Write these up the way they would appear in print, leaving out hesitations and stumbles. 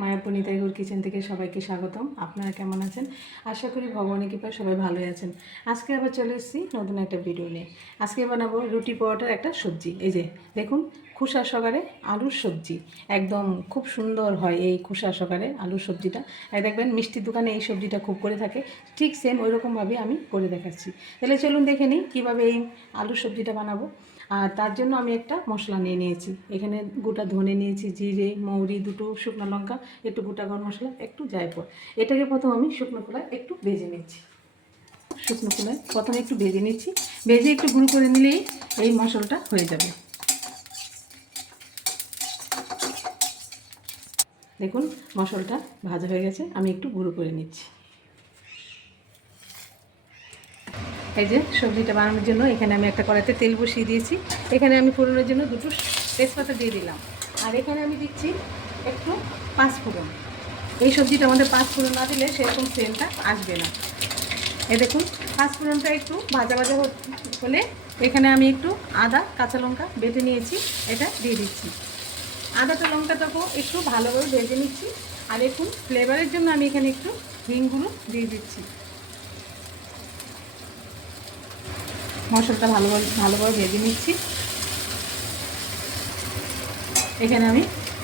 Mayapur Nitaigaur kitchen থেকে সবাইকে স্বাগতম। আপনারা কেমন আছেন? আশা করি ভগবানের কৃপায় সবাই ভালোই আছেন। আজকে আবার চলে এসেছি নতুন একটা ভিডিও নিয়ে। আজকে বানাবো রুটি পরোটার একটা সবজি। এই যে দেখুন, খোসা সহকারে আলুর সবজি। একদম খুব সুন্দর হয় এই খোসা সহকারে আলুর সবজিটা। দেখবেন মিষ্টির দোকানে এই সবজিটা খুব করে থাকে, ঠিক সেম ওই রকমভাবে আমি করে দেখাচ্ছি। তাহলে চলুন দেখে নিই কীভাবে এই আলুর সবজিটা বানাবো। আর তার জন্য আমি একটা মশলা নিয়ে নিয়েছি। এখানে গোটা ধনে নিয়েছি, জিরে, মৌরি, দুটো শুকনো লঙ্কা, একটু গোটা গরম মশলা, একটু জায়ফল। এটাকে প্রথম আমি শুকনো খোলায় একটু ভেজে নিচ্ছি। শুকনো খোলায় প্রথমে একটু ভেজে নিচ্ছি। ভেজে একটু গুঁড়ো করে নিলেই এই মশলাটা হয়ে যাবে। দেখুন মশলাটা ভাজা হয়ে গেছে, আমি একটু গুঁড়ো করে নিচ্ছি। এই যে সবজিটা বানানোর জন্য এখানে আমি একটা কড়াইতে তেল বসিয়ে দিয়েছি। এখানে আমি ফোড়নের জন্য দুটো তেজপাতা দিয়ে দিলাম। আর এখানে আমি দিচ্ছি একটু পাঁচফোড়ন। এই সবজিটা আমাদের পাঁচফোড়ন না দিলে সেরকম সেন্টটা আসবে না। এই দেখুন পাঁচফোড়নটা একটু ভাজা ভাজা হলে এখানে আমি একটু আদা, কাঁচা লঙ্কা বেটে নিয়েছি, এটা দিয়ে দিচ্ছি। আদাটা লঙ্কাটাকেও একটু ভালোভাবে ভেজে নিচ্ছি। আর এখন ফ্লেভারের জন্য আমি এখানে একটু হিংগুলো দিয়ে দিচ্ছি। মশলাটা ভালোভাবে ভেজে নিচ্ছি। এখানে আমি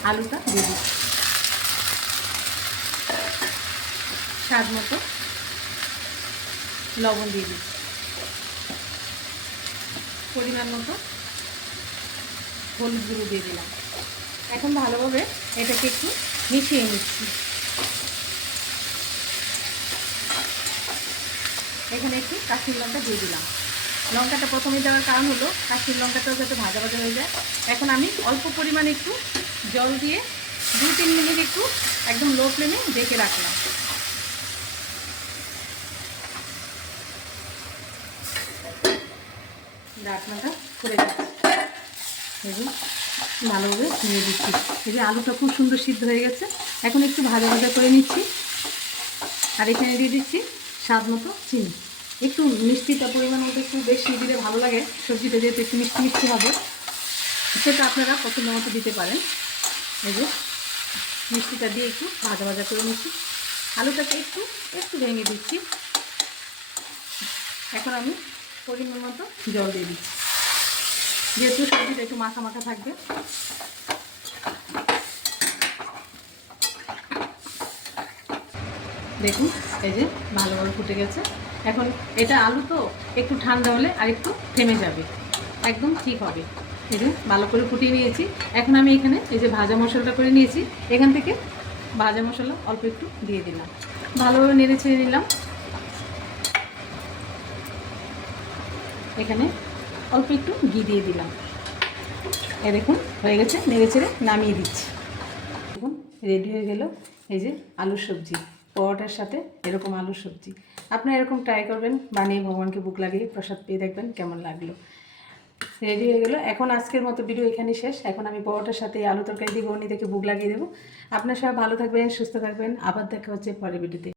আলুটা দিয়ে দিচ্ছি। স্বাদ মতো লবণ দিয়ে দিচ্ছি, পরিমাণ মতো হলুদ গুঁড়ো দিয়ে দিলাম। এখন ভালোভাবে এটাকে একটু মিশিয়ে নিচ্ছি। এখানে একটু কাশ্মীর লঙ্কা দিয়ে দিলাম। লঙ্কাটা প্রথমে দেওয়ার কারণ হলো কাশ্মীর লঙ্কাটাও যাতে ভাজা ভাজা হয়ে যায়। এখন আমি অল্প পরিমাণে একটু জল দিয়ে 2-3 মিনিট একটু একদম লো ফ্লেমে ঢেকে রাখলাম। ঢাকনাটা করে দিচ্ছি। দেখুন ভালোভাবে নিয়ে দিচ্ছি। এই যে আলুটা খুব সুন্দর সিদ্ধ হয়ে গেছে। এখন একটু ভাজা ভাজা করে নিচ্ছি। আর এখানে দিয়ে দিচ্ছি স্বাদ মতো চিনি। একটু মিষ্টিটা পরিমাণ মতো একটু বেশি দিলে ভালো লাগে। সবজিটা যেহেতু একটু মিষ্টি মিষ্টি হবে, সেটা আপনারা পছন্দ মতো দিতে পারেন। এই যে মিষ্টিটা দিয়ে একটু ভাজা ভাজা করে নিচ্ছি। আলুটাকে একটু একটু ভেঙে দিচ্ছি। এখন আমি পরিমাণ মতো জল দিয়ে দিচ্ছি, যেহেতু সবজিটা একটু মাখা মাখা থাকবে। দেখুন এই যে ভালোভাবে ফুটে গেছে। এখন এটা আলু তো একটু ঠান্ডা হলে আর একটু থেমে যাবে, একদম ঠিক হবে। এই যে ভালো করে ফুটিয়ে নিয়েছি। এখন আমি এখানে এই যে ভাজা মশলাটা করে নিয়েছি, এখান থেকে ভাজা মশলা অল্প একটু দিয়ে দিলাম। ভালোভাবে নেড়ে ছেড়ে নিলাম। এখানে অল্প একটু ঘি দিয়ে দিলাম। এই দেখুন হয়ে গেছে, নেড়ে ছেড়ে নামিয়ে দিচ্ছি। দেখুন রেডি হয়ে গেল এই যে আলুর সবজি। পরোটার সাথে এরকম আলুর সবজি আপনারা এরকম ট্রাই করবেন, বানিয়ে ভগবানকে বুক লাগিয়ে প্রসাদ পেয়ে দেখবেন কেমন লাগলো। রেডি হয়ে গেল। এখন আজকের মতো ভিডিও এখানেই শেষ। এখন আমি পরোটার সাথে এই আলু তরকারি দিয়ে গণি থেকে বুক লাগিয়ে দেবো। আপনারা সবাই ভালো থাকবেন, সুস্থ থাকবেন। আবার দেখা হচ্ছে পরের ভিডিওতে।